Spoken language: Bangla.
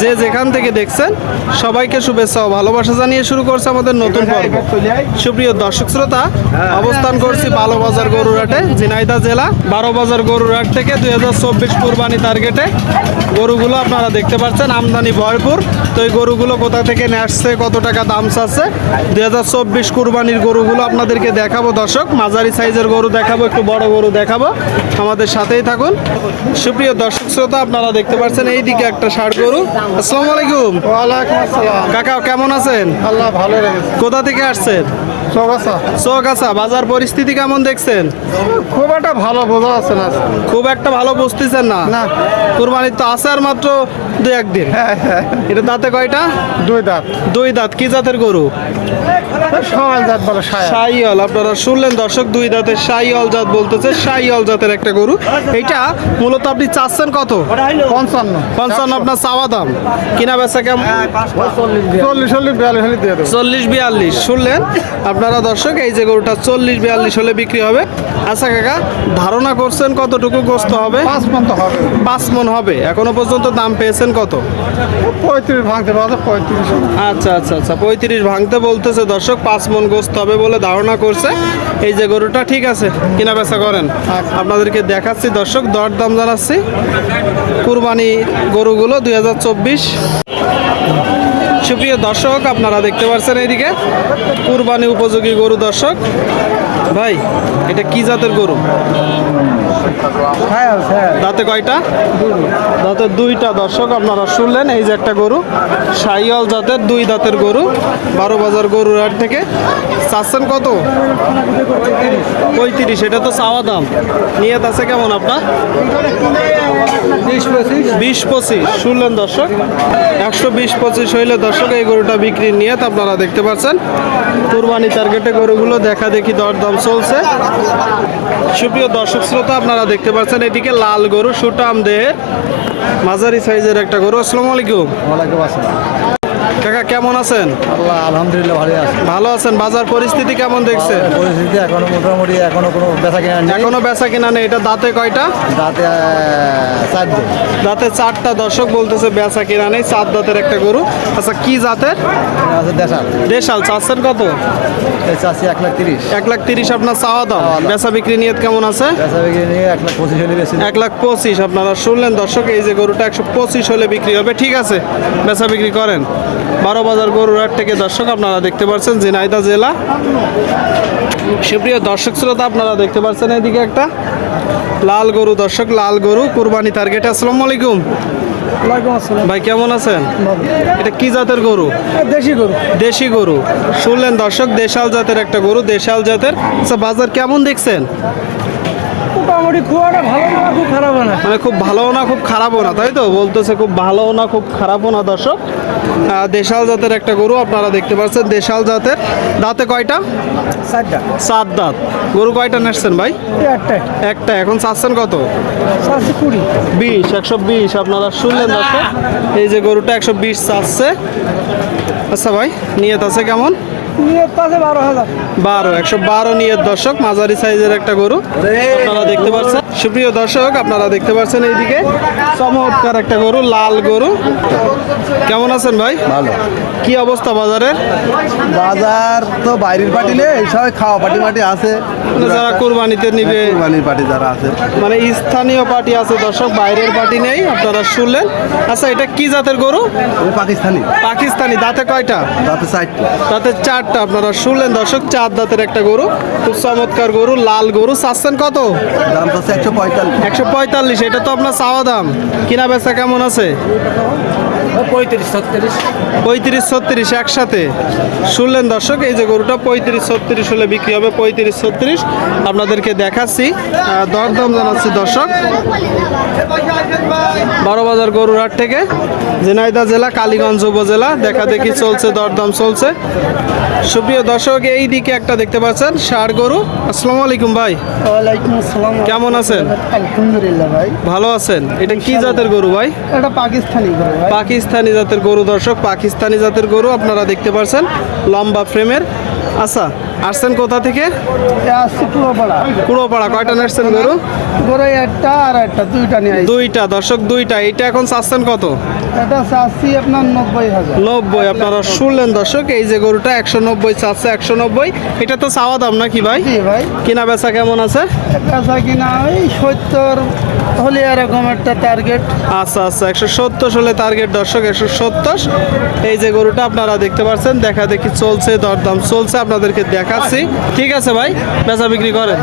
যে যেখান থেকে দেখছেন সবাইকে শুভেচ্ছা ও ভালোবাসা জানিয়ে শুরু করছে আমাদের নতুন পর্ব। সুপ্রিয় দর্শক শ্রোতা অবস্থান করছি বারো বাজার গরুরহাটে ঝিনাইদা জেলা বারো বাজার গরুরহাট থেকে দুই হাজার চব্বিশ কুরবানি টার্গেটে। গরুগুলো আপনারা দেখতে পাচ্ছেন আমদানি ভরপুর। তো এই গরুগুলো কোথা থেকে নিয়ে আসছে কত টাকা দাম চাচ্ছে দুই হাজার চব্বিশ কুরবানির গরুগুলো আপনাদেরকে দেখাবো। দর্শক মাঝারি সাইজের গরু দেখাবো একটু বড় গরু দেখাবো। আমাদের সাথেই থাকুন। সুপ্রিয় দর্শক শ্রোতা আপনারা দেখতে পাচ্ছেন এইদিকে একটা ষাট গরু। আসসালামু আলাইকুম। ওয়ালাইকুম আসসালাম। কাকা কেমন আছেন? আল্লাহ ভালো রেখেছে। কোথা থেকে আসছেন? চৌগাছা বাজার পরিস্থিতি কেমন দেখছেন? খুব একটা ভালো বোঝা আছে না খুব একটা ভালো বুঝতেছেন না? না। কুরবানির তো আছে আর মাত্র দু একদিন। হ্যাঁ হ্যাঁ। এটা দাঁতে কয়টা? দুই দাঁত। দুই দাঁত। কি জাতের গরু? সাইয়ল আপনারা শুনলেন দর্শক দুই দাঁতের সাইয়ল জাত বলতেছে। সাইয়ল জাতের একটা গরু। এইটা মূলত আপনি চাচ্ছেন কত? পঞ্চান্ন। পঞ্চান্ন আপনার চাওয়া দাম। কিনা বেচা কেমন? চল্লিশ বিয়াল্লিশ চল্লিশ বিয়াল্লিশ। শুনলেন? আপনারা দর্শক এই যে গরুটা চল্লিশ বিয়াল্লিশ হলে বিক্রি হবে। আচ্ছা কাকা ধারণা করছেন কতটুকু গোস্ত হবে? পাঁচ মন তো হবে। পাঁচ মন হবে। এখনও পর্যন্ত দাম পেয়েছেন কত? পঁয়ত্রিশ ভাঙতে পঁয়ত্রিশ আচ্ছা আচ্ছা আচ্ছা পঁয়ত্রিশ ভাঙতে বলতেছে দর্শক পাঁচ মন গোস্ত হবে বলে ধারণা করছে। এই যে গরুটা ঠিক আছে কিনা বেচা করেন? আপনাদেরকে দেখাচ্ছি দর্শক দর দাম জানাচ্ছি। কুরবানি গরুগুলো দুই হাজার চব্বিশ। সুপ্রিয় দর্শক, আপনারা দেখতে পাচ্ছেন এইদিকে। কুরবানি উপযোগী গরু দর্শক। ভাই, এটা কি জাতের গরু? দাঁতে কয়টা? দাঁতে দুইটা। দর্শক, আপনারা শুনলেন, এই যে একটা গরু সাইয়াল জাতের দুই দাঁতের গরু বারো বাজার গরুর হাট থেকে। চাচ্ছেন কত? পঁয়ত্রিশ। এটা তো চাওয়া দাম। নিয়ত আছে কেমন আপনার? বিশ পঁচিশ। শুনলেন দর্শক? একশো বিশ পঁচিশ হইলে দর্শক, এই গরুটা বিক্রির নিয়ত আপনারা দেখতে পাচ্ছেন। কুরবানি টার্গেটে গরুগুলো দেখা দেখি দরদাম চলছে। সুপ্রিয় দর্শক, শ্রোতা, আপনারা দেখতে পাচ্ছেন, এদিকে লাল গরু সুটাম দেহের মাঝারি সাইজের একটা গরু। আসসালামু আলাইকুম। ওয়ালাইকুম আসসালাম। কাকা কেমন আছেন? আল্লাহ আলহামদুলিল্লাহ ভালো আছে। ভালো আছেন? বাজার পরিস্থিতি কেমন দেখছেন? পরিস্থিতি এখনও মোটামুটি এখনও কোনো বেচা কিনা নেই। এখনও বেচা কিনা নেই। এটা দাঁতে কয়টা? দাঁতে চার দাঁতে। চারটা দর্শক বলতেছে বেচা কিনা নেই চার দাঁতের একটা গরু। আচ্ছা কি জাতের? দেশাল। দেশাল চাচ্ছেন কত? এই চাষি এক লাখ তিরিশ। এক লাখ তিরিশ আপনার চাওয়া দাম। বেচা বিক্রি নিয়ত কেমন আছে? বেচা বিক্রি নিয়ে এক লাখ পঁচিশ হলে বেশি এক লাখ পঁচিশ। আপনারা শুনলেন দর্শক এই যে গরুটা একশো পঁচিশ হলে বিক্রি হবে। ঠিক আছে বেচা বিক্রি করেন। বারো বাজার গরুর হাট থেকে দর্শক আপনারা দেখতে পাচ্ছেন ঝিনাইদা জেলা। সুপ্রিয় দর্শক শ্রোতা আপনারা দেখতে পাচ্ছেন এদিকে একটা লাল গরু দর্শক লাল গরু কুরবানি টার্গেট আসসালামু আলাইকুম। ভাই কেমন আছেন? এটা কি জাতের গরু? দেশি গরু। দেশি গরু। শুনলেন দর্শক দেশাল জাতের একটা গরু দেশাল জাতের। আচ্ছা বাজার কেমন দেখছেন? মোটামুটি খুব একটা ভালো না খুব খারাপ না? মানে খুব ভালোও না খুব খারাপও না তাই তো? বলতেছে খুব ভালোও না খুব খারাপও না দর্শক। দেশাল জাতের একটা গরু আপনারা দেখতে পাচ্ছেন। দেশাল জাতের দাঁতে কয়টা? চারটা। সাত দাঁত। গরু কয়টা নেসছেন ভাই? একটা। একটা। এখন চাচ্ছেন কত? চারশো কুড়ি। বিশ একশো বিশ আপনারা শুনলেন দর্শক। এই যে গরুটা একশো বিশ চাচ্ছে। আচ্ছা ভাই নিয়ত আছে কেমন? নিয়ে বারো একশো বারো নিয়ে দর্শক মাঝারি সাইজের একটা গরু। আপনারা দেখতে পাচ্ছেন। সুপ্রিয় দর্শক আপনারা দেখতে পাচ্ছেন এইদিকে চমৎকার একটা গরু লাল গরু। কেমন আছেন ভাই? ভালো। কি অবস্থা বাজারের? বাজার তো বাইরের পার্টি নেই সবাই খাওয়া পার্টি মাটি আছে। মানে যারা কুরবানিতে নিবে কুরবানির পার্টি যারা আছে। মানে স্থানীয় পার্টি আছে দর্শক বাইরের পার্টি নেই আপনারা শুনলেন। আচ্ছা এটা কি জাতের গরু? পাকিস্তানি। পাকিস্তানি দাঁতে কয়টা? তাতে সাইডটা দাঁতে চারটা আপনারা শুনলেন দর্শক চার দাঁতের একটা গরু। খুব চমৎকার গরু লাল গরু। চাচ্ছেন কত? দাম তো একশো পঁয়তাল্লিশ। একশো পঁয়তাল্লিশ এটা তো আপনার চাওয়া দাম। কিনা বেচা কেমন আছে? পঁয়ত্রিশ ছত্রিশ। পঁয়ত্রিশ ছত্রিশ একসাথে। শুনলেন দর্শক এই যে গরুটা পঁয়ত্রিশ ছত্রিশ হলে বিক্রি হবে। পঁয়ত্রিশ ছত্রিশ আপনাদেরকে দেখাচ্ছি। দরদাম জানাচ্ছি দর্শক। বারো বাজার গরুর হাট থেকে ঝিনাইদহ জেলা কালীগঞ্জ উপজেলা। দেখা দেখি চলছে দরদাম চলছে। সুপ্রিয় দর্শক এই দিকে একটা দেখতে পাচ্ছেন ষাড় গরু। আসসালামু আলাইকুম ভাই। কেমন আছেন? আলহামদুলিল্লাহ ভাই। ভালো আছেন? এটা কি জাতের গরু ভাই? এটা পাকিস্তানি গরু ভাই। পাকিস্তানি জাতের গরু দর্শক পাকিস্তানি জাতের গরু আপনারা দেখতে পারছেন লম্বা ফ্রেমের। আচ্ছা আসছেন কোথা থেকে? আসছি পুরো কুড়োপাড়া কয়টা নাচছেন গরু? একটা আর একটা দুইটা নিয়ে দুইটা দর্শক দুইটা এটা এখন চাচ্ছেন কত? এটা চাচ্ছি আপনার নব্বই হাজার। নব্বই আপনারা শুনলেন দর্শক এই যে গরুটা একশো নব্বই চাচ্ছে একশো নব্বই। এটা তো চাওয়া দাম নাকি ভাই? জি ভাই। কিনা বেচা কেমন আছে? বেচা কিনা ওই সত্তর হলে এরকম একটা টার্গেট আচ্ছা আচ্ছা একশো সত্তর হলে টার্গেট দর্শক একশো সত্তর। এই যে গরুটা আপনারা দেখতে পাচ্ছেন দেখা দেখি চলছে দরদাম চলছে আপনাদেরকে দেখাচ্ছি। ঠিক আছে ভাই বেচা বিক্রি করেন।